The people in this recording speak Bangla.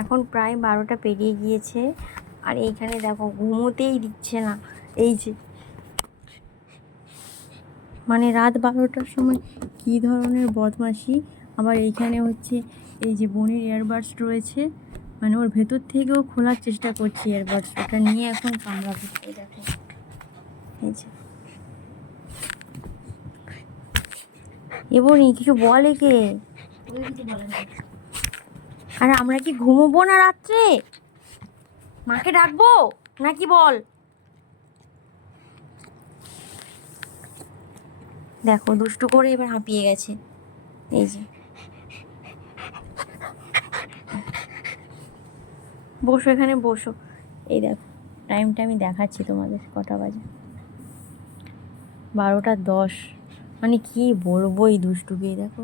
এখন প্রায় 12টা পেরিয়ে গিয়েছে, আর এইখানে দেখো ঘুমোতেই দিচ্ছে না। এই যে মানে রাত 12টার সময় কী ধরনের বদমাশি। আবার এইখানে হচ্ছে এই যে বোনের ইয়ারবাডস রয়েছে, মানে ওর ভেতর থেকেও খোলার চেষ্টা করছি ইয়ারবাডস, ওটা নিয়ে এখন কামড়াবে। এই দেখো, এই যে এবনি কিছু বলে কে? আর আমরা কি ঘুমোবো না রাত্রে? মাকে ডাকবো নাকি বল? দেখো দুষ্টু করে এবার হাঁপিয়ে গেছে। এই যে বসো, এখানে বসো। এই দেখো টাইমটা আমি দেখাচ্ছি তোমাদের, কটা বাজে, 12টা 10। মানে কি বলবো এই দুষ্টুকে, দেখো